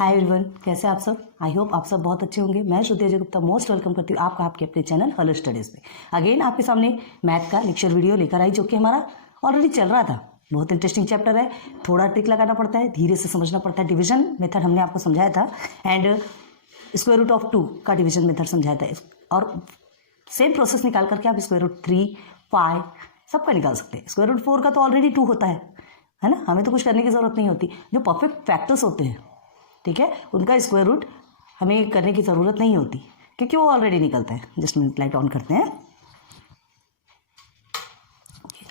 Hi everyone, कैसे आप सब। आई होप आप सब बहुत अच्छे होंगे। मैं श्रुति अजय गुप्ता मोस्ट वेलकम करती हूँ आपका आपके अपने चैनल हेलो स्टडीज़ में। अगेन आपके सामने मैथ का लेक्चर वीडियो लेकर आई, जो कि हमारा ऑलरेडी चल रहा था। बहुत इंटरेस्टिंग चैप्टर है, थोड़ा ट्रिक लगाना पड़ता है, धीरे से समझना पड़ता है। डिवीजन मेथड हमने आपको समझाया था एंड स्क्वायर रूट ऑफ 2 का डिवीजन मेथड समझाया था, और सेम प्रोसेस निकाल करके आप स्क्वायर रूट 3, 5 सबका निकाल सकते हैं। स्क्वायर रूट 4 का तो ऑलरेडी 2 होता है ना, हमें तो कुछ करने की ज़रूरत नहीं होती। जो परफेक्ट फैक्टर्स होते हैं, ठीक है, उनका स्क्वायर रूट हमें करने की ज़रूरत नहीं होती, क्योंकि वो ऑलरेडी निकलता है। जस्ट मिनट, लाइट ऑन करते हैं।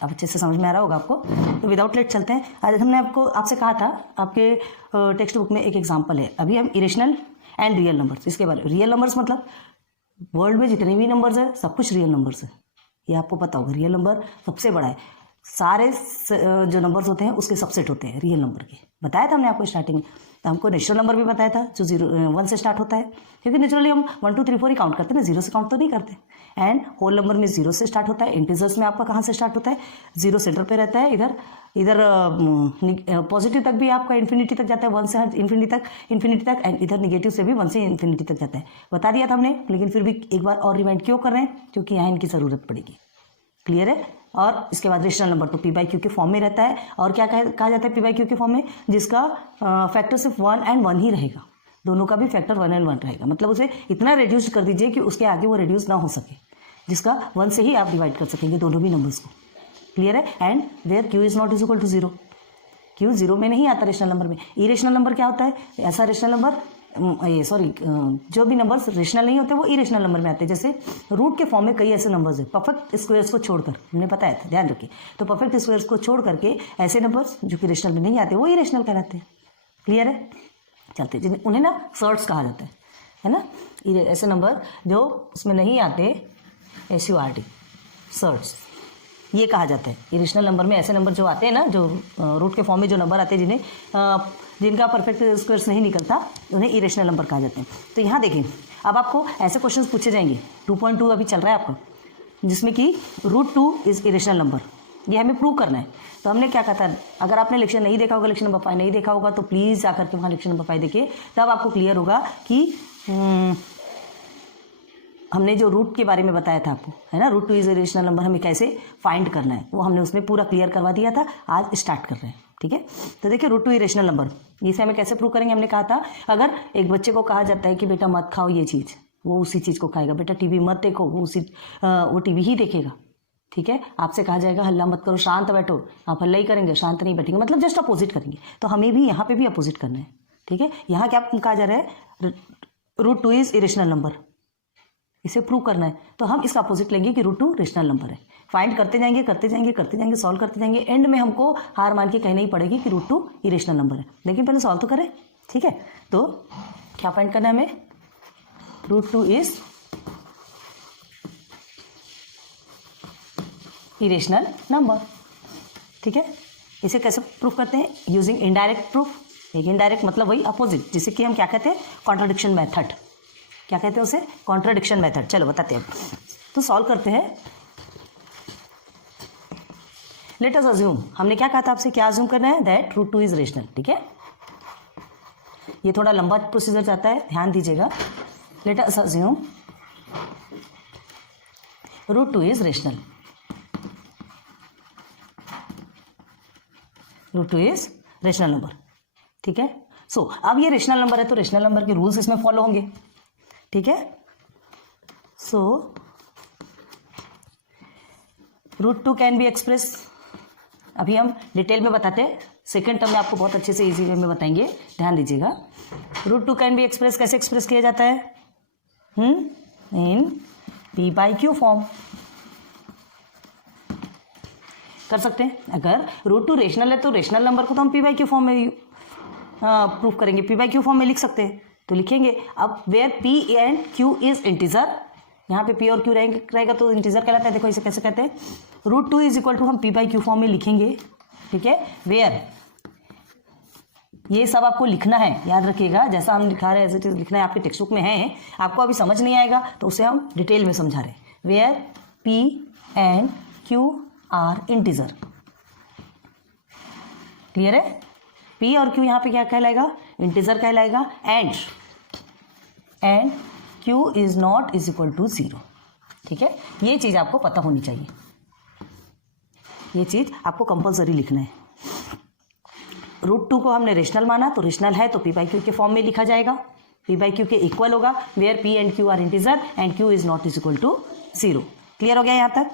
अब अच्छे से समझ में आ रहा होगा आपको, तो विदाउट लेट चलते हैं। आज हमने आपसे कहा था, आपके टेक्स्ट बुक में एक एग्जाम्पल है। अभी हम इरेशनल एंड रियल नंबर्स, इसके बारे में। रियल नंबर्स मतलब वर्ल्ड में जितने भी नंबर्स है सब कुछ रियल नंबर्स है, ये आपको पता होगा। रियल नंबर सबसे बड़ा है, सारे जो नंबर्स होते हैं उसके सबसेट होते हैं रियल नंबर के। बताया था हमने आपको स्टार्टिंग में। तो हमको नेचुरल नंबर भी बताया था, जो 1 से स्टार्ट होता है, क्योंकि नेचुरली हम 1 2 3 4 ही काउंट करते हैं ना, 0 से काउंट तो नहीं करते। एंड होल नंबर में 0 से स्टार्ट होता है। इंटीजर्स में आपका कहाँ से स्टार्ट होता है? 0 सेंटर पे रहता है, इधर पॉजिटिव तक भी आपका इन्फिनिटी तक जाता है, 1 से इन्फिनिटी तक, एंड इधर निगेटिव से भी 1 से इन्फिनिटी तक जाता है। बता दिया था हमने, लेकिन फिर भी एक बार और रिमाइंड क्यों कर रहे हैं? क्योंकि यहाँ इनकी ज़रूरत पड़ेगी। क्लियर है? और इसके बाद रेशनल नंबर तो पी बाई क्यू के फॉर्म में रहता है। और क्या कहा जाता है पी बाई क्यू के फॉर्म में? जिसका फैक्टर सिर्फ 1 और 1 ही रहेगा, दोनों का भी फैक्टर 1 और 1 रहेगा। मतलब उसे इतना रिड्यूस कर दीजिए कि उसके आगे वो रिड्यूस ना हो सके, जिसका 1 से ही आप डिवाइड कर सकेंगे दोनों भी नंबर्स को। क्लियर है? And where Q is not is equal to 0, Q 0 में नहीं आता रेशनल नंबर में। इरेशनल नंबर क्या होता है? ऐसा रेशनल नंबर, जो भी नंबर्स रेशनल नहीं होते वो इरेशनल नंबर में आते हैं। जैसे रूट के फॉर्म में कई ऐसे नंबर्स हैं, परफेक्ट स्क्वायर्स को छोड़कर, हमने बताया था, ध्यान रखिए। तो परफेक्ट स्क्वायर्स को छोड़ करके ऐसे नंबर्स जो कि रेशनल में नहीं आते वो इरेशनल कहलाते हैं। क्लियर है? चलते, जिन्हें उन्हें ना सर्ट्स कहा जाता है ना। ऐसे नंबर जो उसमें नहीं आते, SURT, सर्ट्स, ये कहा जाता है। इरेशनल नंबर में ऐसे नंबर जो आते हैं ना, जो रूट के फॉर्म में जो नंबर आते हैं, जिनका परफेक्ट स्क्वायर्स नहीं निकलता, उन्हें इरेशनल नंबर कहा जाते हैं। तो यहाँ देखिए, अब आपको ऐसे क्वेश्चंस पूछे जाएंगे। 2.2 अभी चल रहा है आपका, जिसमें कि √2 इज इरेशनल नंबर, ये हमें प्रूव करना है। तो हमने क्या कहा था, अगर आपने लेक्चर नहीं देखा होगा, लेक्चर नंबर 5 नहीं देखा होगा, तो प्लीज़ जाकर के वहाँ लेक्चर नंबर 5 देखिए, तब आपको क्लियर होगा कि हमने जो रूट के बारे में बताया था आपको, है ना, √2 इज इरेशनल नंबर, हमें कैसे फाइंड करना है वो हमने उसमें पूरा क्लियर करवा दिया था। आज स्टार्ट कर रहे हैं, ठीक है। तो देखिए, √2 इरेशनल नंबर, इसे हमें कैसे प्रूव करेंगे? हमने कहा था, अगर एक बच्चे को कहा जाता है कि बेटा मत खाओ ये चीज़, वो उसी चीज़ को खाएगा। बेटा टीवी मत देखो, वो टीवी ही देखेगा, ठीक है। आपसे कहा जाएगा हल्ला मत करो, शांत बैठो, आप हल्ला ही करेंगे, शांत नहीं बैठेंगे, मतलब जस्ट अपोजिट करेंगे। तो हमें भी यहाँ पे भी अपोजिट करना है, ठीक है। यहाँ क्या कहा जा रहा है? √2 इज इरेशनल नंबर, इसे प्रूव करना है। तो हम इसका अपोजिट लेंगे कि √2 रेशनल नंबर है। फाइंड करते जाएंगे, सॉल्व करते जाएंगे। एंड में हमको हार मान के कहना ही पड़ेगी कि √2 इरेशनल नंबर है। लेकिन पहले सॉल्व तो करें, ठीक है। तो क्या फाइंड करना है हमें? √2 इज इरेशनल नंबर, ठीक है। इसे कैसे प्रूफ करते हैं? Using indirect proof. एक इनडायरेक्ट मतलब वही अपोजिट, जिसे कि हम क्या कहते हैं? Contradiction method. क्या कहते हैं उसे? Contradiction method. चलो बताते हैं। तो सॉल्व करते हैं। लेट अस अज्यूम, हमने क्या कहा था आपसे, क्या अज्यूम करना है? दैट √2 इज रेशनल, ठीक है। ये थोड़ा लंबा प्रोसीजर जाता है, ध्यान दीजिएगा। Let us assume √2 is rational, √2 is rational number, ठीक है। सो अब ये रेशनल नंबर है, तो रेशनल नंबर के रूल्स इसमें फॉलो होंगे, ठीक है। सो √2 कैन बी एक्सप्रेस, अभी हम डिटेल में बताते हैं, सेकेंड टर्म में आपको बहुत अच्छे से इजी वे में बताएंगे, ध्यान दीजिएगा। √2 कैन बी एक्सप्रेस, कैसे एक्सप्रेस किया जाता है? In P by Q form कर सकते हैं। अगर √2 रेशनल है तो रेशनल नंबर को तो हम पी बाई क्यू फॉर्म में प्रूफ करेंगे, पी बाई क्यू फॉर्म में लिख सकते हैं, तो लिखेंगे। अब where P and Q is integer, यहाँ पे P और Q रहेगा तो इंटीजर कहलाता है। देखो इसे कैसे कहते हैं? √2 इज इक्वल टू, हम P बाई क्यू फॉर्म में लिखेंगे, ठीक है। वेयर, ये सब आपको लिखना है, याद रखिएगा। जैसा हम लिखा रहे हैं ऐसे लिखना है, आपके टेक्स्ट बुक में है। आपको अभी समझ नहीं आएगा तो उसे हम डिटेल में समझा रहे हैं। Where P and Q are integer, clear है। P और Q यहाँ पे क्या कहलाएगा? इंटीजर कहलाएगा, and q is not is equal to 0। ठीक है, ये चीज़ आपको पता होनी चाहिए, ये चीज़ आपको कंपलसरी लिखना है। √2 को हमने रेशनल माना, तो रेशनल है तो p/q के फॉर्म में लिखा जाएगा, p/q के इक्वल होगा, where p and q are integer and q is not is equal to 0। Clear हो गया यहाँ तक?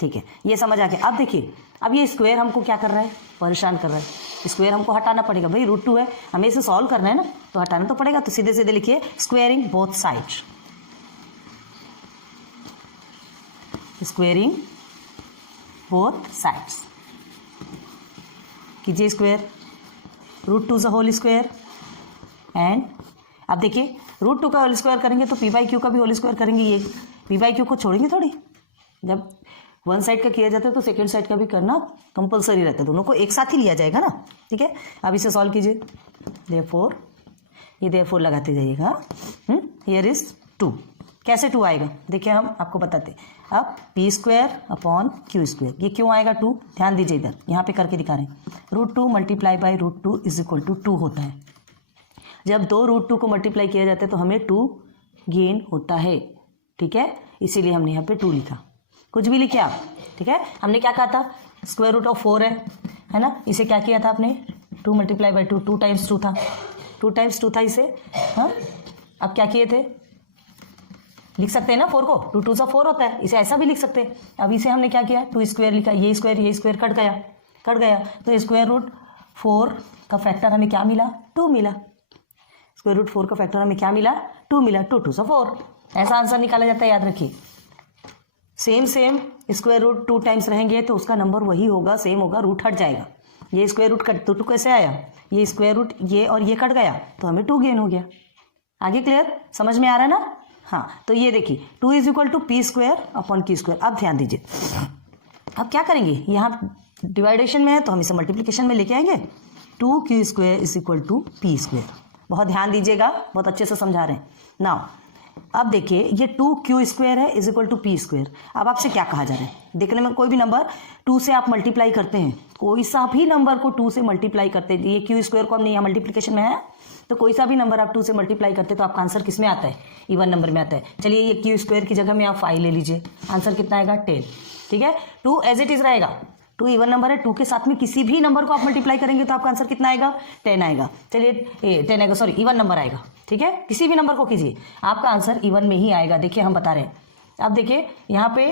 ठीक है, ये समझ आ गया। अब देखिए, अब ये स्क्वायर हमको क्या कर रहा है, परेशान कर रहा है। स्क्वायर हमको हटाना पड़ेगा भाई, √2 है, हमें इसे सॉल्व करना है ना, तो हटाना तो पड़ेगा। तो सीधे सीधे लिखिए squaring both sides, squaring both sides कीजिए स्क्वायर, √2 होल स्क्वायर एंड, अब देखिए √2 का होल स्क्वायर करेंगे तो p/q का भी होल स्क्वायर करेंगे। ये p/q को छोड़ेंगे थोड़ी, जब वन साइड का किया जाता है तो सेकेंड साइड का भी करना कंपलसरी रहता है, दोनों को एक साथ ही लिया जाएगा ना। ठीक है, अब इसे सॉल्व कीजिए, देयरफॉर, ये देयरफॉर लगाते जाइएगा। हियर इज 2, कैसे 2 आएगा देखिए, हम आपको बताते हैं। अब p² अपॉन q², ये क्यों आएगा 2, ध्यान दीजिए इधर, यहाँ पे करके दिखा रहे हैं। √2 multiply by √2 is equal to 2 होता है। जब दो √2 को मल्टीप्लाई किया जाता है तो हमें 2 गेन होता है। ठीक है, इसीलिए हमने यहाँ पे 2 लिखा, कुछ भी लिखे आप। ठीक है, हमने क्या कहा था, स्क्वायर रूट ऑफ 4 है ना, इसे क्या किया था आपने, 2 मल्टीप्लाई बाई 2, 2 टाइम्स 2 था, 2 टाइम्स 2 था इसे। हाँ, अब क्या किए थे, लिख सकते हैं ना 4 को, 2 2 4 होता है, इसे ऐसा भी लिख सकते हैं। अब इसे हमने क्या किया, 2 स्क्वायर लिखा, ये स्क्वायर कट गया, तो स्क्वायर रूट 4 का फैक्टर हमें क्या मिला, 2 मिला। स्क्वायर रूट 4 का फैक्टर हमें क्या मिला, 2 मिला, 2 2 4, ऐसा आंसर निकाला जाता है, याद रखिए। सेम स्क्वायर रूट 2 टाइम्स रहेंगे तो उसका नंबर वही होगा, सेम होगा, रूट हट जाएगा। ये स्क्वायर रूट कट तो 2 कैसे आया, ये स्क्वायर रूट ये और ये कट गया तो हमें 2 गेन हो गया। आगे क्लियर, समझ में आ रहा है ना? हाँ, तो ये देखिए 2 is equal to p² upon q²। अब ध्यान दीजिए, अब क्या करेंगे, यहाँ डिवाइडेशन में है तो हम इसे मल्टीप्लिकेशन में लेके आएंगे। 2q² is equal to p²। बहुत ध्यान दीजिएगा, बहुत अच्छे से समझा रहे हैं। नाउ अब देखिए, ये 2q² है इज इक्वल टू p²। अब आपसे क्या कहा जा रहा है, देखने में कोई भी नंबर 2 से आप मल्टीप्लाई करते हैं, कोई सा भी नंबर को 2 से मल्टीप्लाई करते हैं, ये q² को हमने यहाँ मल्टीप्लिकेशन में है, तो कोई सा भी नंबर आप 2 से मल्टीप्लाई करते हैं तो आपका आंसर किस में आता है, इवन नंबर में आता है। चलिए, ये q² की जगह में आप 5 ले लीजिए, आंसर कितना आएगा, 10। ठीक है, 2 एज इट इज रहेगा, 2 इवन नंबर है, 2 के साथ में किसी भी नंबर को आप मल्टीप्लाई करेंगे तो आपका आंसर कितना आएगा, 10 आएगा। चलिए 10 आएगा, सॉरी इवन नंबर आएगा। ठीक है, किसी भी नंबर को कीजिए, आपका आंसर इवन में ही आएगा। देखिए हम बता रहे हैं, अब देखिए यहाँ पे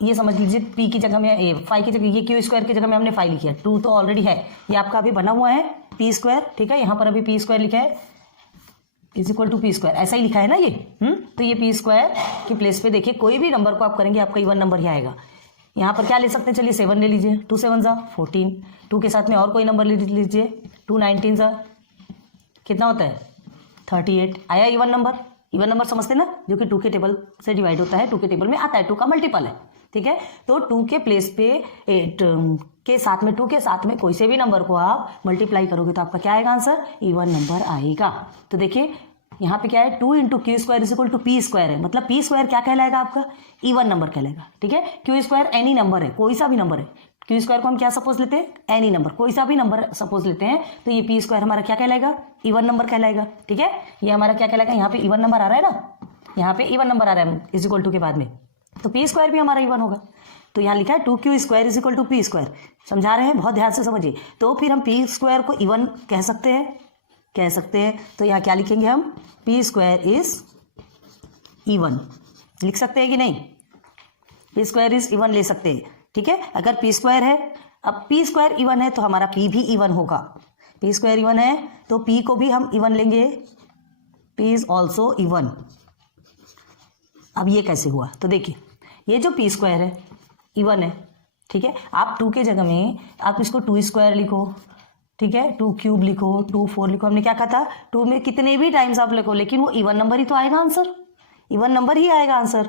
ये समझ लीजिए p की जगह में 5 की जगह, ये q² की जगह में हमने 5 लिखी है, 2 तो ऑलरेडी है, ये आपका अभी बना हुआ है p²। ठीक है, यहाँ पर अभी p² लिखा है इज इक्वल टू p², ऐसा ही लिखा है ना ये। तो ये p² की प्लेस पे देखिए कोई भी नंबर को आप करेंगे आपका इवन नंबर ही आएगा। यहाँ पर क्या ले सकते हैं, चलिए 7 ले लीजिए, 2 7 ज़ा 14, 2 के साथ में और कोई नंबर ले लीजिए, 2 19 ज़ा कितना होता है, 38 आया इवन नंबर समझते ना, जो कि 2 के टेबल से डिवाइड होता है, 2 के टेबल में आता है, 2 का मल्टीपल है। ठीक है, तो 2 के प्लेस पे 8 के साथ में 2 के साथ में कोई से भी नंबर को आप मल्टीप्लाई करोगे तो आपका क्या आएगा आंसर, इवन नंबर आएगा। तो देखिए यहाँ पे क्या है, 2 into q² is equal to p² है, मतलब p² क्या कहलाएगा, आपका इवन नंबर कहलाएगा। ठीक है, q² एनी नंबर है, कोई सा भी नंबर है, q² को हम क्या सपोज लेते हैं, एनी नंबर, कोई सा भी नंबर सपोज लेते हैं, तो ये p² हमारा क्या कहलाएगा, इवन नंबर कहलाएगा। ठीक है, ये हमारा क्या कहलाएगा, यहाँ पे इवन नंबर आ रहा है ना, यहाँ पे इवन नंबर आ रहा है इज इक्वल टू के बाद में, तो p² भी हमारा इवन होगा। तो यहाँ लिखा है 2q² is equal to p², समझा रहे हैं, बहुत ध्यान से समझिए। तो फिर हम p² को इवन कह सकते हैं, तो यहाँ क्या लिखेंगे हम, p² इज इवन लिख सकते हैं कि नहीं, p² इज इवन ले सकते हैं। ठीक है, अगर p² है, अब p² इवन है तो हमारा p भी इवन होगा, p² इवन है तो p को भी हम इवन लेंगे, p इज ऑल्सो इवन। अब ये कैसे हुआ, तो देखिए ये जो p² है इवन है। ठीक है, आप 2 के जगह में आप इसको 2² लिखो, ठीक है, 2³ लिखो, 2 4 लिखो, हमने क्या कहा था, 2 में कितने भी टाइम्स आप लिखो लेकिन वो इवन नंबर ही तो आएगा आंसर, इवन नंबर ही आएगा आंसर।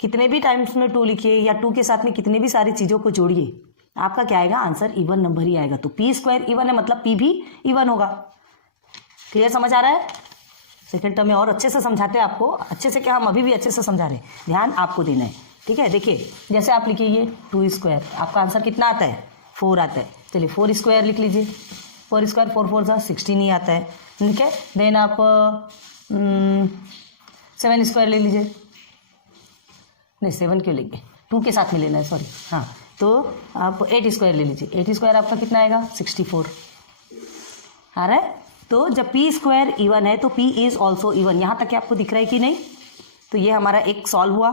कितने भी टाइम्स में 2 लिखिए या 2 के साथ में कितनी भी सारी चीज़ों को जोड़िए, आपका क्या आएगा आंसर, इवन नंबर ही आएगा। तो p² इवन है मतलब p भी इवन होगा। क्लियर, समझ आ रहा है? सेकेंड टर्म में और अच्छे से समझाते हैं आपको, अच्छे से क्या, हम अभी भी अच्छे से समझा रहे हैं, ध्यान आपको देना है। ठीक है, देखिए जैसे आप लिखिए ये 2², आपका आंसर कितना आता है, 4 आता है। चलिए 4² लिख लीजिए, 4 स्क्वायर 4 4 जा 16 ही आता है, ठीक है। देन आप 7 स्क्वायर ले लीजिए, नहीं 7 क्यों लेंगे, 2 के साथ में लेना है, सॉरी, हाँ। तो आप 8 स्क्वायर ले लीजिए, 8 स्क्वायर आपका कितना आएगा 64 आ रहा है। तो जब पी स्क्वायर इवन है तो पी इज ऑल्सो इवन, यहाँ तक आपको दिख रहा है कि नहीं। तो ये हमारा एक सॉल्व हुआ,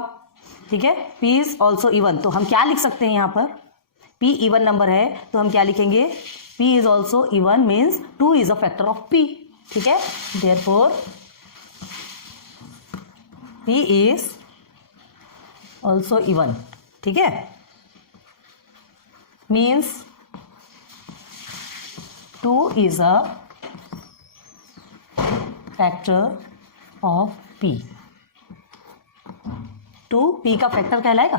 ठीक है। पी इज ऑल्सो इवन, तो हम क्या लिख सकते हैं यहाँ पर, पी इवन नंबर है तो हम क्या लिखेंगे, P is also even means 2 is a factor of P, ठीक है। Therefore P is also even, ठीक है, means 2 is a factor of P. 2 P का फैक्टर कहलाएगा,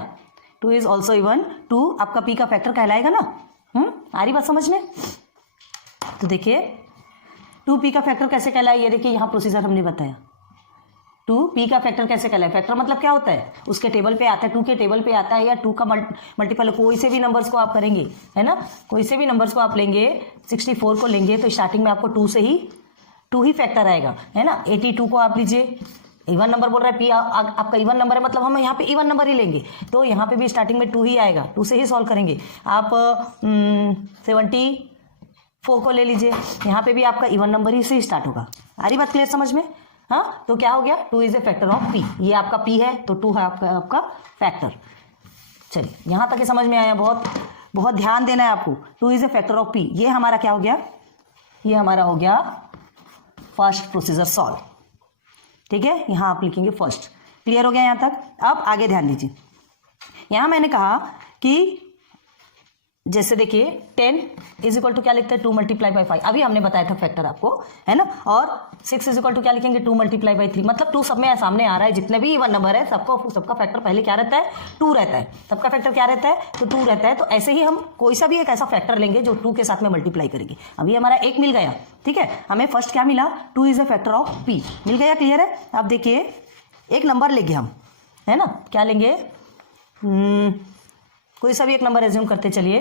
2 इज ऑल्सो इवन, 2 आपका पी का फैक्टर कहलाएगा ना। आ रही बात समझ में। तो देखिए 2 पी का फैक्टर कैसे कहलाए, ये देखिए यहाँ प्रोसीजर हमने बताया। 2 पी का फैक्टर कैसे कहलाए, फैक्टर मतलब क्या होता है, उसके टेबल पे आता है, 2 के टेबल पे आता है, या 2 का मल्टीपल, कोई से भी नंबर्स को आप करेंगे, है ना, कोई से भी नंबर्स को आप लेंगे, 64 को लेंगे तो स्टार्टिंग में आपको 2 से ही 2 ही फैक्टर आएगा, है ना। 82 को आप लीजिए, इवन नंबर बोल रहा है, पी आपका इवन नंबर है, मतलब हम यहाँ पे इवन नंबर ही लेंगे, तो यहाँ पे भी स्टार्टिंग में 2 ही आएगा, 2 से ही सॉल्व करेंगे। आप 74 को ले लीजिए, यहाँ पे भी आपका इवन नंबर ही से स्टार्ट होगा। आ रही बात क्लियर समझ में। हाँ, तो क्या हो गया, 2 is a factor of P, ये आपका पी है तो 2 है आपका फैक्टर। चलिए यहाँ तक समझ में आया, बहुत बहुत ध्यान देना है आपको। 2 is a factor of P, ये हमारा क्या हो गया, ये हमारा हो गया फर्स्ट प्रोसीजर सॉल्व, ठीक है। यहाँ आप लिखेंगे फर्स्ट, क्लियर हो गया यहाँ तक। अब आगे ध्यान दीजिए, यहाँ मैंने कहा कि जैसे देखिए 10 इज इक्वल टू क्या लिखते हैं, 2 मल्टीप्लाई बाई 5, अभी हमने बताया था फैक्टर आपको, है ना। और 6 इज इक्वल टू क्या लिखेंगे, 2 मल्टीप्लाई बाई 3, मतलब 2 सब में सामने आ रहा है, जितने भी इवन नंबर है सबका फैक्टर पहले क्या रहता है, 2 रहता है, सबका फैक्टर क्या रहता है, तो 2 रहता है। तो ऐसे ही हम कोई सा भी एक ऐसा फैक्टर लेंगे जो 2 के साथ में मल्टीप्लाई करेंगे। अभी हमारा 1 मिल गया, ठीक है, हमें फर्स्ट क्या मिला, 2 is a factor of p मिल गया, क्लियर है। अब देखिए एक नंबर लेंगे हम, है ना, क्या लेंगे, कोई सा भी एक नंबर एज्यूम करते चलिए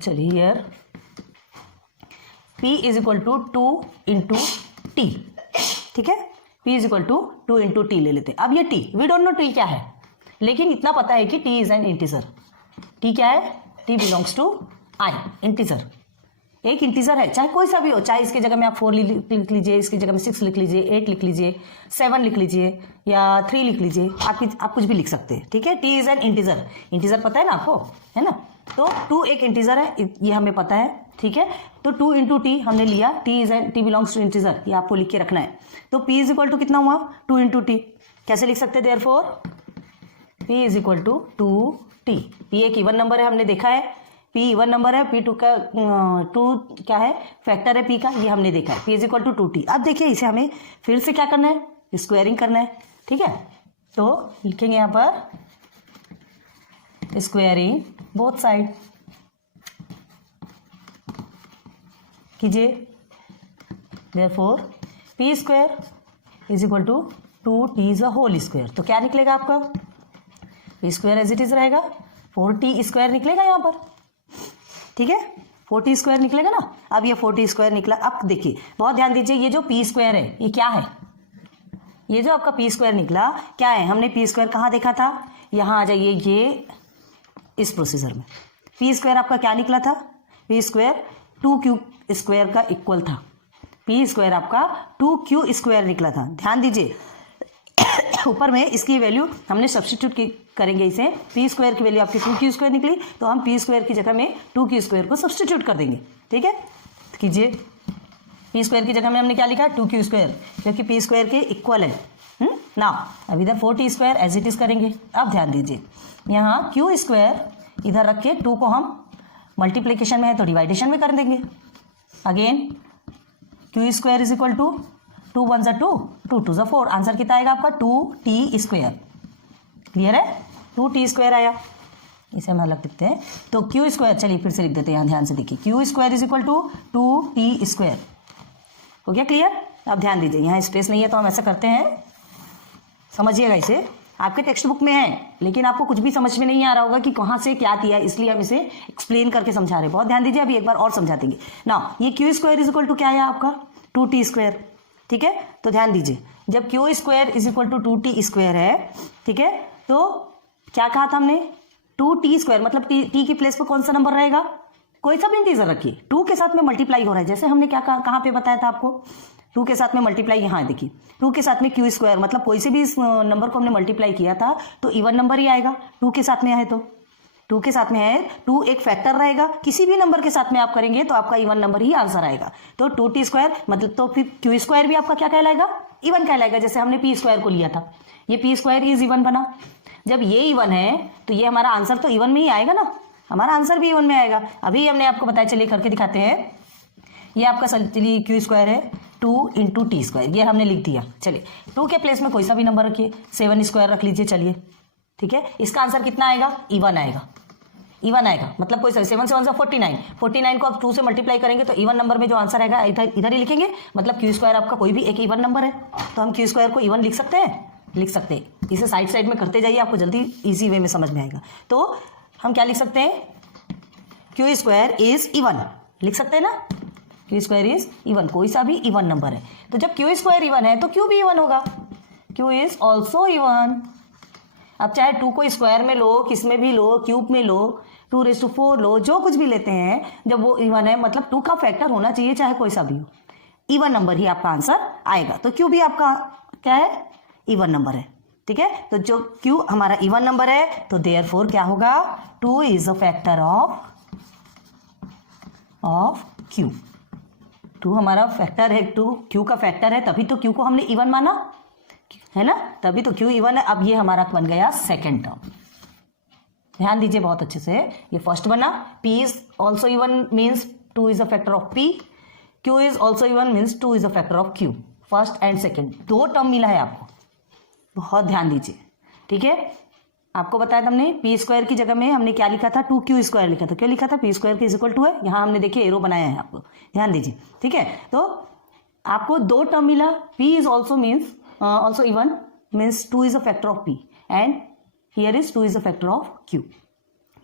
here p is equal to 2 into T, ठीक है, p is equal to 2 into T ले लेते हैं। अब ये t, we don't know t क्या है, लेकिन इतना पता है कि t is an integer. t क्या है, t belongs to i, integer, एक इंटीजर है, चाहे कोई सा भी हो, चाहे इसकी जगह में आप 4 लिख लीजिए, इसकी जगह में 6 लिख लीजिए, 8 लिख लीजिए, 7 लिख लीजिए, या 3 लिख लीजिए, आप कुछ भी लिख सकते हैं, ठीक है। t is an integer, integer पता है ना आपको, है ना। तो 2 एक इंटीजर है, ये हमें पता है, ठीक है। तो 2 इंटू टी हमने लिया, टी बिलोंग्स टू इंटीजर, ये आपको लिख के रखना है। तो p इज इक्वल टू कितना हुआ, 2 इंटू टी, कैसे लिख सकते हैं, therefore p is equal to 2t। p एक इवन नंबर है, हमने देखा है, p इवन नंबर है, p 2 क्या है, फैक्टर है p का, ये हमने देखा है। p is equal to 2t। अब देखिए इसे हमें फिर से क्या करना है, स्क्वायरिंग करना है, ठीक है। तो लिखेंगे यहाँ पर स्क्वायरिंग बोथ साइड कीजिए, therefore p square is equal to 2t is a whole square. तो क्या निकलेगा आपका, p square as it is रहेगा, 4t स्क्वायर निकलेगा यहाँ पर, ठीक है, 4t स्क्वायर निकलेगा ना। अब ये 4t स्क्वायर निकला। अब देखिए बहुत ध्यान दीजिए, ये जो p स्क्वायर है ये क्या है, ये जो आपका p स्क्वायर निकला क्या है, हमने p स्क्वायर कहाँ देखा था, यहाँ आ जाइए, ये इस प्रोसीजर में p स्क्वायर आपका क्या निकला था, p स्क्वायर 2q स्क्वायर का इक्वल था, p स्क्वायर आपका 2q स्क्वायर निकला था। ध्यान दीजिए ऊपर में इसकी वैल्यू हमने सब्स्टिट्यूट करेंगे, इसे p स्क्वायर की वैल्यू आपकी 2q स्क्वायर निकली, तो हम p स्क्वायर की जगह में 2q स्क्वायर को सब्स्टिट्यूट कर देंगे, ठीक है। कीजिए, p स्क्वायर की जगह में हमने क्या लिखा, 2q स्क्वायर, क्योंकि p स्क्वायर के इक्वल है ना। अब इधर 4t square as it is करेंगे। अब ध्यान दीजिए, यहाँ q स्क्वायर इधर रख के 2 को हम मल्टीप्लिकेशन में है तो डिवाइडेशन में कर देंगे। Again q square is equal to 2 1 2 2 2 4, answer कितना आएगा आपका 2t स्क्वायर, क्लियर है, 2t स्क्वायर आया। इसे हम अलग लिखते हैं, तो q स्क्वायर, चलिए फिर से लिख देते हैं, यहाँ ध्यान से देखिए, q square is equal to 2t square, हो गया क्लियर। अब ध्यान दीजिए, यहाँ स्पेस नहीं है तो हम ऐसा करते हैं, समझिएगा इसे, आपके टेक्स्ट बुक में है, लेकिन आपको कुछ भी समझ में नहीं आ रहा होगा कि कहाँ से क्या दिया है, इसलिए हम इसे एक्सप्लेन करके समझा रहे हैं। बहुत ध्यान दीजिए, अभी एक बार और समझा देंगे ना। ये Q square is equal to क्या है आपका 2t स्क्वायर, ठीक है। तो ध्यान दीजिए, जब Q square is equal to 2t square है, ठीक है, तो क्या कहा था हमने 2t स्क्वायर मतलब t की प्लेस पर कौन सा नंबर रहेगा, कोई सा भी इंटीजर रखिए, 2 के साथ में मल्टीप्लाई हो रहा है। जैसे हमने क्या कहा, कहाँ पे बताया था आपको, 2 के साथ में मल्टीप्लाई, यहाँ देखिए 2 के साथ में क्यू स्क्वायर मतलब कोई से भी इस नंबर को हमने मल्टीप्लाई किया था तो इवन नंबर ही आएगा। 2 के साथ में है तो 2 के साथ में है, 2 एक फैक्टर रहेगा, किसी भी नंबर के साथ में आप करेंगे तो आपका इवन नंबर ही आंसर आएगा। तो 2t स्क्वायर मतलब तो फिर क्यू स्क्वायर भी आपका क्या कहलाएगा, इवन कहलाएगा। जैसे हमने पी स्क्वायर को लिया था, ये पी स्क्वायर इज इवन बना। जब ये इवन है तो ये हमारा आंसर तो इवन में ही आएगा ना, हमारा आंसर भी इवन में आएगा। अभी हमने आपको बताया, चलिए करके दिखाते हैं। ये आपका चलिए क्यू स्क्वायर है 2 इंटू टी स्क्वायर, ये हमने लिख दिया। चलिए 2 के प्लेस में कोई सा भी नंबर रखिए, 7 स्क्वायर रख लीजिए, चलिए ठीक है। इसका आंसर कितना आएगा, इवन आएगा, इवन आएगा मतलब कोई सा 7 7 49, 49 को आप 2 से मल्टीप्लाई करेंगे तो इवन नंबर में जो आंसर आएगा इधर ही लिखेंगे। मतलब क्यू स्क्वायर आपका कोई भी एक इवन नंबर है, तो हम क्यू स्क्वायर को इवन लिख सकते हैं, लिख सकते हैं। इसे साइड साइड में करते जाइए, आपको जल्दी इजी वे में समझ में आएगा। तो हम क्या लिख सकते हैं, क्यू स्क्वायर इज इवन लिख सकते हैं ना, क्यू स्क्वायर इज इवन, कोई सा भी इवन नंबर है। तो जब क्यू स्क्वायर इवन है तो क्यू भी इवन होगा, क्यू इज ऑल्सो इवन। अब चाहे 2 को स्क्वायर में लो, किस में भी लो, क्यूब में लो, 2⁴ लो, जो कुछ भी लेते हैं, जब वो इवन है मतलब 2 का फैक्टर होना चाहिए, चाहे कोई सा भी हो, इवन नंबर ही आपका आंसर आएगा। तो क्यू भी आपका क्या है, इवन नंबर है, ठीक है। तो जो क्यू हमारा इवन नंबर है तो देयरफॉर क्या होगा, 2 is a factor of Q. 2 हमारा फैक्टर है, 2 क्यू का फैक्टर है, तभी तो क्यू को हमने इवन माना है ना, तभी तो क्यू इवन है। अब ये हमारा बन गया सेकंड टर्म, ध्यान दीजिए बहुत अच्छे से। ये फर्स्ट बना, p is also even means 2 is a factor of p, q is also even means 2 is a factor of q। First and second 2 term मिला है आपको, बहुत ध्यान दीजिए, ठीक है। आपको बताया था हमने पी स्क्वायर की जगह में हमने क्या लिखा था, 2q स्क्वायर लिखा था। क्यों लिखा था, पी स्क्वायर के इज इक्वल टू है, यहाँ हमने देखिए एरो बनाया है, आपको ध्यान दीजिए, ठीक है। तो आपको 2 टर्म मिला, p is also means also even means 2 is a factor of p and here is 2 is a factor of q।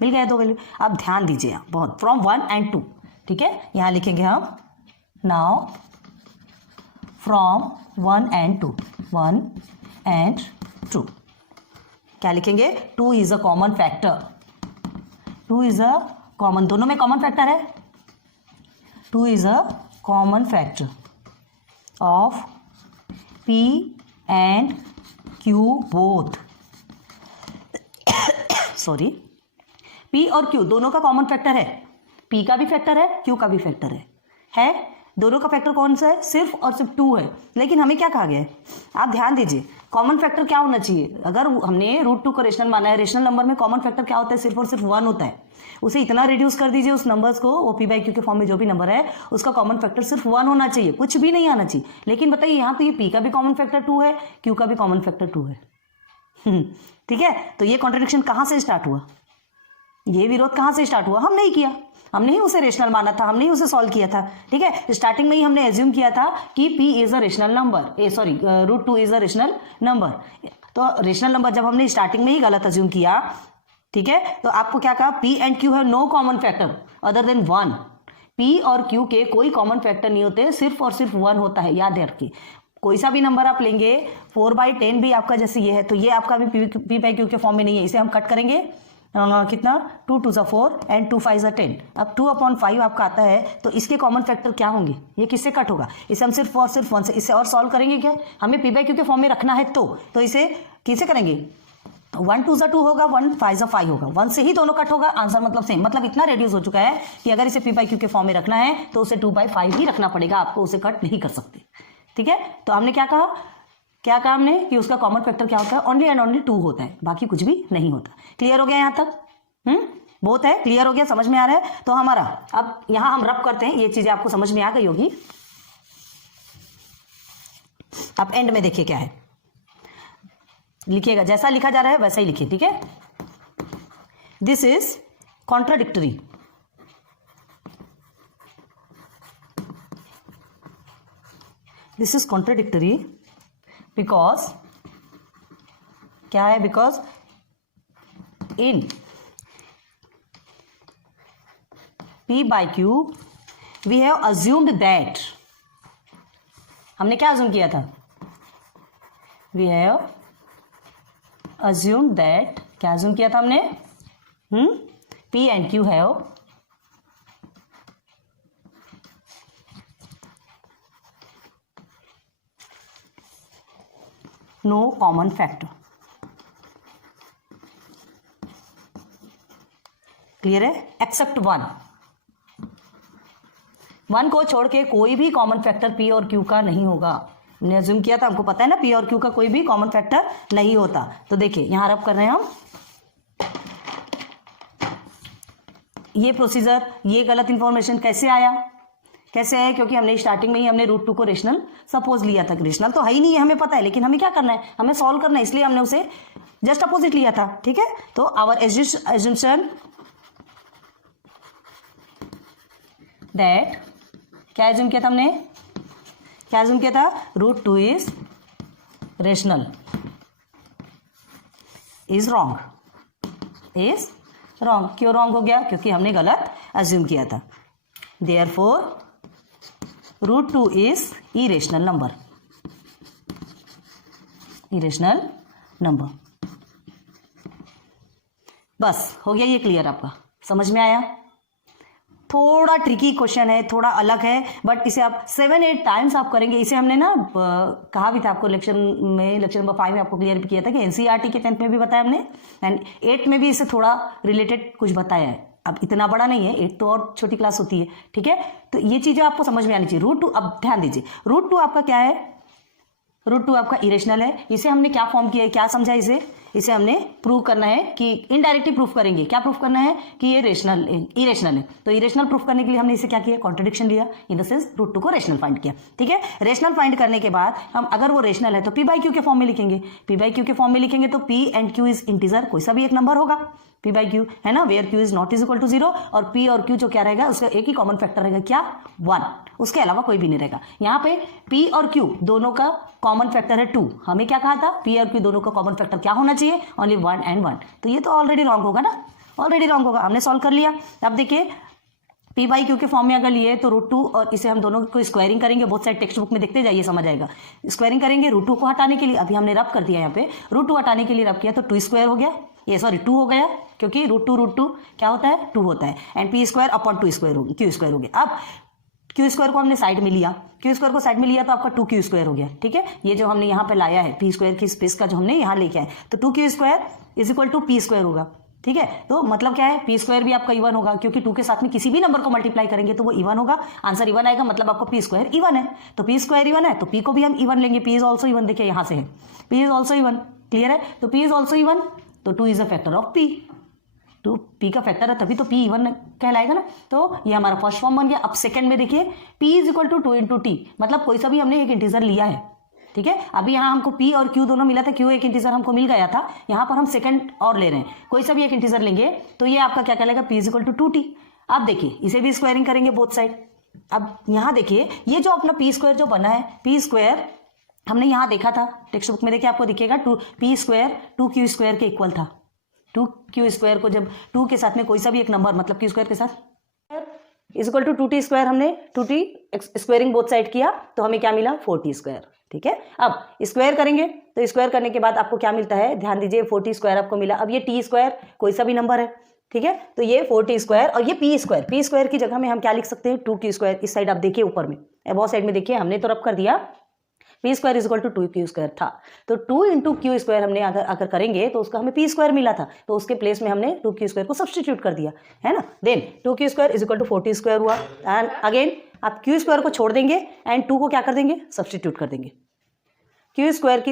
मिल गया 2 वैल्यू। अब ध्यान दीजिए यहाँ बहुत, फ्रॉम 1 and 2, ठीक है। यहाँ लिखेंगे हम नाउ फ्रॉम 1 and 2, 1 and 2 क्या लिखेंगे, 2 is a common factor, 2 is a common, दोनों में कॉमन फैक्टर है, 2 is a common factor of p and q both. Sorry, p और q दोनों का कॉमन फैक्टर है, p का भी फैक्टर है, q का भी फैक्टर है दोनों का फैक्टर कौन सा है, सिर्फ और सिर्फ 2 है। लेकिन हमें क्या कहा गया है, आप ध्यान दीजिए, कॉमन फैक्टर क्या होना चाहिए। अगर हमने √2 को रेशनल माना है, रेशनल नंबर में कॉमन फैक्टर क्या होता है, सिर्फ और सिर्फ 1 होता है। उसे इतना रिड्यूस कर दीजिए उस नंबर्स को, वो p/q के फॉर्म में जो भी नंबर है उसका कॉमन फैक्टर सिर्फ 1 होना चाहिए, कुछ भी नहीं आना चाहिए। लेकिन बताइए यहाँ तो ये p का भी कॉमन फैक्टर 2 है, q का भी कॉमन फैक्टर 2 है, ठीक है। तो ये कॉन्ट्रडिक्शन कहाँ से स्टार्ट हुआ, ये विरोध कहाँ से स्टार्ट हुआ, हम नहीं किया, हमने ही उसे रेशनल माना था, हमने ही उसे सॉल्व किया था, ठीक है। स्टार्टिंग में ही हमने एज्यूम किया था कि p is a rational number, sorry √2 is a rational number. तो रेशनल नंबर जब हमने स्टार्टिंग में ही गलत एज्यूम किया, ठीक है, तो आपको क्या कहा, p and q have no common factor other than 1। p और q के कोई कॉमन फैक्टर नहीं होते, सिर्फ और सिर्फ 1 होता है, याद रखिए। कोई सा भी नंबर आप लेंगे, 4/10 भी आपका जैसे ये है, तो ये आपका भी p/q के फॉर्म में नहीं है, इसे हम कट करेंगे कितना, 2 2 4 एंड 2 5 10। अब 2/5 आपका आता है, तो इसके कॉमन फैक्टर क्या होंगे, ये किससे कट होगा, इसे हम सिर्फ और सिर्फ 1 से, इसे और सॉल्व करेंगे क्या, हमें p/q के फॉर्म में रखना है, तो इसे किसे करेंगे, 1 2 2 होगा, 1 5 5 होगा, 1 से ही दोनों कट होगा, आंसर मतलब सेम। मतलब इतना रेड्यूस हो चुका है कि अगर इसे p/q के फॉर्म में रखना है तो उसे 2/5 ही रखना पड़ेगा आपको, उसे कट नहीं कर सकते, ठीक है। तो हमने क्या कहा हमने कि उसका कॉमन फैक्टर क्या होता है, ओनली एंड ओनली 2 होता है, बाकी कुछ भी नहीं होता। क्लियर हो गया यहाँ तक, बहुत है, क्लियर हो गया, समझ में आ रहा है। तो हमारा अब यहाँ हम रब करते हैं, ये चीजें आपको समझ में आ गई होगी। अब एंड में देखिए क्या है, लिखिएगा जैसा लिखा जा रहा है वैसा ही लिखिए, ठीक है। This is contradictory, this is contradictory because क्या है, because in P by Q we have assumed that, हमने क्या अज्यूम किया था, वी हैव अज्यूम्ड दैट, क्या अज्यूम किया था हमने, P and Q have no common factor. Clear है, एक्सेप्ट वन को छोड़ के कोई भी कॉमन फैक्टर P और Q का नहीं होगा। हमने अज्यूम किया था, हमको पता है ना P और Q का कोई भी कॉमन फैक्टर नहीं होता। तो देखिए यहां रब कर रहे हैं हम, ये प्रोसीजर, ये गलत इंफॉर्मेशन कैसे आया, कैसे है, क्योंकि हमने स्टार्टिंग में ही हमने रूट 2 को रेशनल सपोज लिया था। रेशनल तो है ही नहीं है, हमें पता है, लेकिन हमें क्या करना है, हमें सॉल्व करना है, इसलिए हमने उसे जस्ट अपोजिट लिया था। ठीक है, तो आवर एज्यूम्पशन दैट, क्या एज्यूम किया था हमने, क्या एज्यूम किया था, root 2 is rational, is wrong, is wrong. क्यों रॉन्ग हो गया, क्योंकि हमने गलत एज्यूम किया था। Therefore root 2 is irrational number, irrational number. बस हो गया ये क्लियर, आपका समझ में आया। थोड़ा ट्रिकी क्वेश्चन है, थोड़ा अलग है, बट इसे आप 7-8 टाइम्स आप करेंगे। इसे हमने ना कहा भी था आपको लेक्चर नंबर 5 में आपको क्लियर भी किया था कि एनसीईआरटी के 10th में भी बताया हमने, एंड 8 में भी इसे थोड़ा रिलेटेड कुछ बताया है। अब इतना बड़ा नहीं है, 8 तो और छोटी क्लास होती है। ठीक है, तो ये चीजें आपको समझ में आनी चाहिए। रूट 2, अब ध्यान दीजिए, रूट 2 आपका क्या है, रूट 2 आपका इरेशनल है। इसे हमने क्या फॉर्म किया है, क्या समझा इसे हमने प्रूव करना है कि इनडायरेक्टली प्रूफ करेंगे। क्या प्रूफ करना है कि ये इरेशनल है। तो इरेशनल प्रूफ करने के लिए हमने इसे क्या किया, कॉन्ट्रडिक्शन लिया, इन द सेंस रूट 2 को रेशनल फाइंड किया। ठीक है, रेशनल फाइंड करने के बाद हम अगर वो रेशनल है तो P by Q के फॉर्म में लिखेंगे। P by Q के फॉर्म में लिखेंगे तो P and Q is integer, कोई सा भी एक नंबर होगा P by Q, है ना, where Q is not is equal to 0, और P और Q जो क्या रहेगा, उसका एक ही कॉमन फैक्टर रहेगा, क्या, 1, उसके अलावा कोई भी नहीं रहेगा। यहाँ पे P और Q दोनों का कॉमन फैक्टर है 2। हमें क्या कहा था, P और Q दोनों का कॉमन फैक्टर क्या होना चाहिए, ओनली 1 and 1। तो ये तो ऑलरेडी रॉन्ग होगा ना, ऑलरेडी रॉन्ग होगा, हमने सॉल्व कर लिया। अब देखिए P by Q के फॉर्म में अगर लिए तो रूट 2, और इसे हम दोनों को स्क्वायरिंग करेंगे, बहुत सारे टेक्स्ट बुक में देखते जाइए, समझ आएगा। स्क्वायरिंग करेंगे रूट 2 को हटाने के लिए, अभी हमने रब कर दिया, यहाँ पे रूट 2 हटाने के लिए रब किया तो 2 स्क्वायर हो गया, ये सॉरी 2 हो गया, क्योंकि रूट टू क्या होता है, 2 होता है, and P square upon 2 square हो गया, Q स्क्वायर हो गया। अब Q स्क्वायर को हमने साइड में लिया, Q स्क्वायर को साइड में लिया तो आपका 2Q स्क्वायर हो गया। ठीक है, ये जो हमने यहाँ पे लाया है P स्क्वायर की स्पेस का जो हमने यहाँ लेके आए, तो 2Q square is equal to P square होगा। ठीक है, तो मतलब क्या है, P स्क्वायर भी आपका इवन होगा, क्योंकि 2 के साथ में किसी भी नंबर को मल्टीप्लाई करेंगे तो वो इवन होगा, आंसर इवन आएगा, मतलब आपको P स्क्वायर इवन है। तो P स्क्वायर इवन है तो P को भी हम इवन लेंगे, P इज ऑल्सो इवन, देखिए यहाँ से है P is also even, clear है। तो P इज ऑल्सो इवन, तो 2 is a factor of P, 2 P का फैक्टर है तभी तो P इवन कहलाएगा ना। तो ये हमारा फर्स्ट फॉर्म बन गया। अब सेकंड में देखिए P is equal to 2 into T, मतलब कोई सा भी हमने एक इंटीजर लिया है। ठीक है, अभी यहाँ हमको P और Q दोनों मिला था, Q एक इंटीजर हमको मिल गया था, यहाँ पर हम सेकंड और ले रहे हैं, कोई सा भी एक इंटीजर लेंगे तो ये आपका क्या कहलाएगा, P is equal to 2T। अब देखिए इसे भी स्क्वायरिंग करेंगे बोथ साइड। अब यहाँ देखिए ये जो अपना P स्क्वायर जो बना है, P स्क्वायर हमने यहाँ देखा था टेक्स्ट बुक में, देखिए आपको दिखेगा P स्क्वायर 2Q स्क्वायर के इक्वल था। 2Q स्क्वायर को जब 2 के साथ में कोई सा भी एक नंबर, मतलब Q स्क्वायर के साथ is equal to 2T square, हमने 2T स्क्वायरिंग बोथ साइड किया तो हमें क्या मिला, 4T स्क्वायर। ठीक है, अब स्क्वायर करेंगे तो स्क्वायर करने के बाद आपको क्या मिलता है, ध्यान दीजिए 4T स्क्वायर आपको मिला। अब ये T स्क्वायर कोई सा भी नंबर है, ठीक है, तो ये 4T स्क्वायर और ये P स्क्वायर की जगह में हम क्या लिख सकते हैं, 2Q स्क्वायर। इस साइड आप देखिए ऊपर में, बहुत साइड में देखिए हमने तो रब कर दिया, P square is equal to 2Q square था, तो 2 इंटू Q स्क्वायर हमने अगर करेंगे तो उसका हमें P स्क्वायर मिला था, तो उसके प्लेस में हमने 2Q स्क्वायर को सब्सटीट्यूट कर दिया, है ना। Then 2Q square is equal to 4T square हुआ, एंड अगेन आप Q स्क्वायर को छोड़ देंगे एंड 2 को क्या कर देंगे, सब्सटीट्यूट कर देंगे। Q स्क्वायर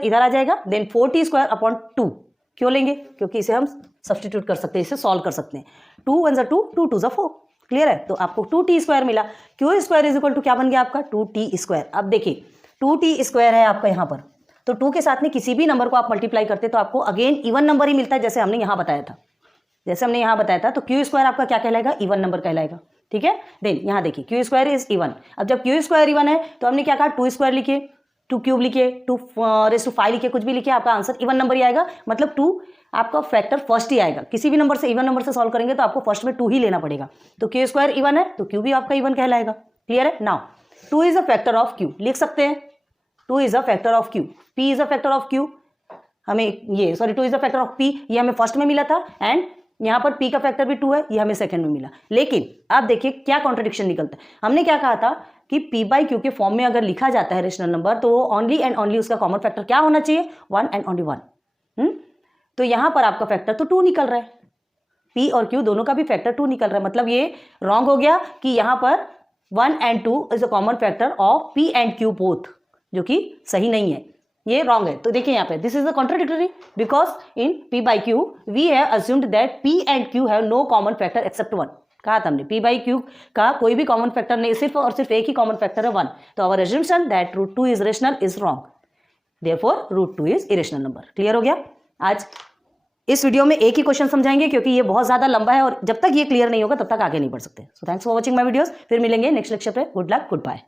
इधर आ जाएगा, देन 4T स्क्वायर अपॉन 2 क्यों लेंगे, क्योंकि इसे हम सब्सटीट्यूट कर सकते हैं, इसे सॉल्व कर सकते हैं। 2 1 2, 2 2 4, क्लियर है। तो आपको 2T स्क्वायर मिला। Q square is equal to क्या बन गया आपका, 2T स्क्वायर। अब देखिए 2T स्क्वायर है आपका यहाँ पर, तो 2 के साथ में किसी भी नंबर को आप मल्टीप्लाई करते तो आपको अगेन इवन नंबर ही मिलता है, जैसे हमने यहाँ बताया था। तो Q स्क्वायर आपका क्या कहलाएगा, इवन नंबर कहलाएगा। ठीक है, देन यहाँ देखिए Q स्क्वायर इज इवन। अब जब Q स्क्वायर इवन है तो हमने क्या कहा, 2 स्क्वायर लिखिए, 2 क्यूब लिखिए, 2⁵ लिखिए, कुछ भी लिखिए, आपका आंसर इवन नंबर ही आएगा। मतलब 2 आपका फैक्टर फर्स्ट ही आएगा। किसी भी नंबर से इवन नंबर से सॉल्व करेंगे तो आपको फर्स्ट में 2 ही लेना पड़ेगा। तो Q² इवन है तो Q भी आपका इवन कहलाएगा। क्लियर है? Now 2 is a factor of Q, लिख सकते हैं 2 is a factor of Q, P is a factor of Q, हमें ये 2 is a factor of P, ये हमें फर्स्ट में मिला था, एंड यहाँ पर P का फैक्टर भी 2 है, ये हमें सेकंड में मिला। लेकिन आप देखिए क्या कॉन्ट्रडिक्शन निकलता है। हमने क्या कहा था कि P/Q के फॉर्म में अगर लिखा जाता है रेशनल नंबर तो ओनली एंड ओनली उसका कॉमन फैक्टर क्या होना चाहिए? 1 एंड ओनली 1। तो यहाँ पर आपका फैक्टर तो 2 निकल रहा है, P और Q दोनों का भी फैक्टर 2 निकल रहा है। मतलब ये रॉन्ग हो गया कि यहाँ पर 1 and 2 is a common factor of P and Q both, जो कि सही नहीं है, ये रॉन्ग है। तो देखिए यहाँ पे this is the contradictory because in P/Q we have assumed that P and Q have no common factor except 1। कहा था हमने P/Q का कोई भी कॉमन फैक्टर नहीं, सिर्फ और सिर्फ एक ही कॉमन फैक्टर है 1। तो our assumption that √2 is rational is wrong, therefore √2 is irrational number. Clear हो गया? आज इस वीडियो में एक ही क्वेश्चन समझाएंगे क्योंकि ये बहुत ज्यादा लंबा है और जब तक ये क्लियर नहीं होगा तब तक आगे नहीं बढ़ सकते। So thanks for watching my videos. फिर मिलेंगे नेक्स्ट लेक्चर पे। Good luck, good bye.